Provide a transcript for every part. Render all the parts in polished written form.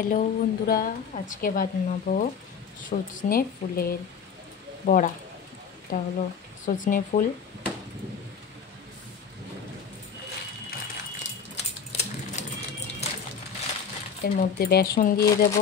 Hello বন্ধুরা, আজকে বানাবো সজনে ফুলের বড়া। এটা হলো সজনে ফুল। এর মধ্যে বেসন দিয়ে দেব,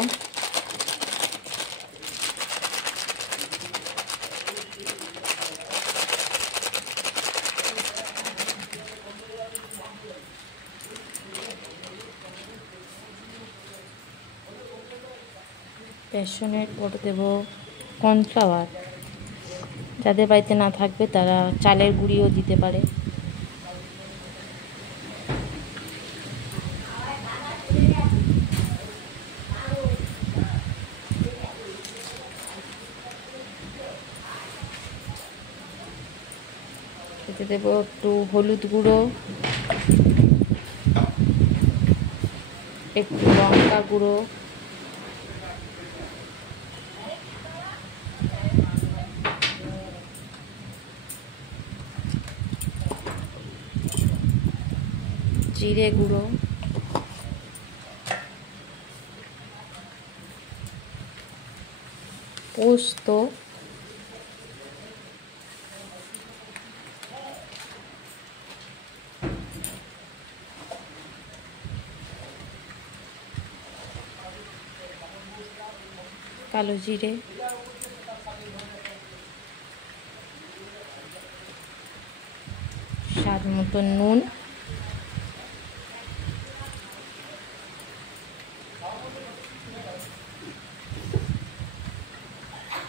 বেসনের পর দেব কর্নফ্লাওয়ার। যাদের বাড়িতে না থাকবে তারা চালের গুঁড়িও দিতে পারে। এতে দেব একটু হলুদ গুঁড়ো, একটু লঙ্কা গুঁড়ো, জিরে গুঁড়ো, পোস্ত, কালো জিরে, স্বাদ মতো নুন,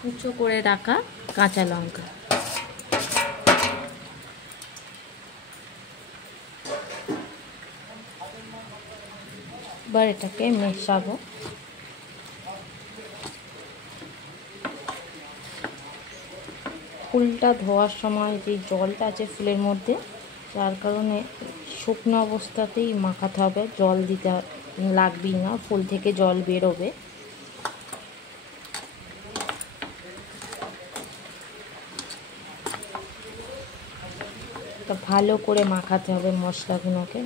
কুচো করে রাখা কাঁচা লঙ্কা। এবার এটাকে মেশাবো। ফুলটা ধোয়ার সময় যে জলটা আছে ফুলের মধ্যে, যার কারণে শুকনো অবস্থাতেই মাখাতে হবে, জল দিতে লাগবেই না, ফুল থেকে জল বেরোবে। তো ভালো করে মাখাতে হবে মশলাগুলোকে।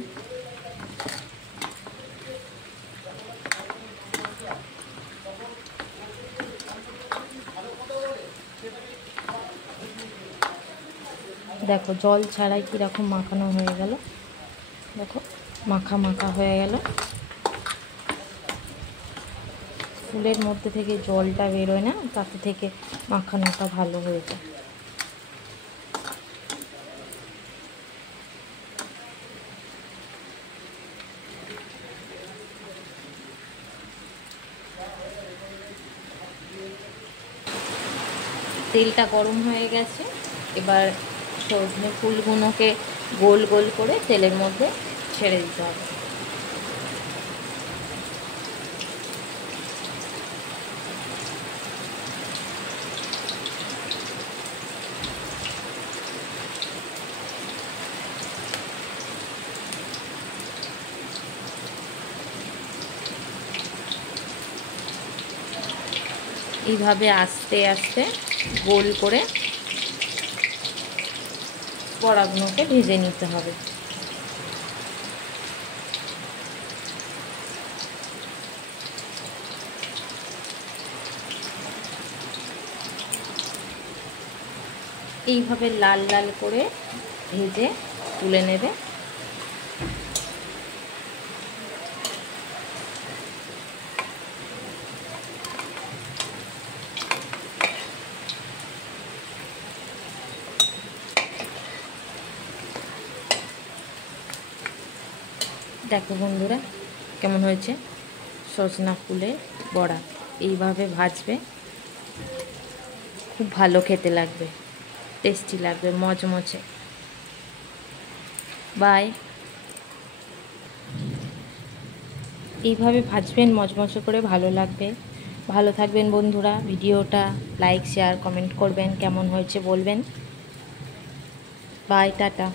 দেখো জল ছাড়াই কীরকম মাখানো হয়ে গেল। দেখো মাখা মাখা হয়ে গেল। ফুলের মধ্যে থেকে জলটা বেরোয় না, তাতে থেকে মাখানোটা ভালো হয়ে যায়। তেলটা গরম হয়ে গেছে। এবার সজনে ফুলগুলোকে গোল গোল করে তেলের মধ্যে ছেড়ে দিতে হবে। এইভাবে আস্তে আস্তে গোল করে বড়াগুলোকে ভেজে নিতে হবে। এইভাবে লাল লাল করে ভেজে তুলে নেবে। দেখো বন্ধুরা কেমন হয়েছে সজনা ফুলের বড়া। এইভাবে ভাজবে, খুব ভালো খেতে লাগবে, টেস্টি লাগবে, মচমচে। বাই। এইভাবে ভাজবেন মচমচে করে, ভালো লাগবে। ভালো থাকবেন বন্ধুরা। ভিডিওটা লাইক শেয়ার কমেন্ট করবেন, কেমন হয়েছে বলবেন। Bye, tata.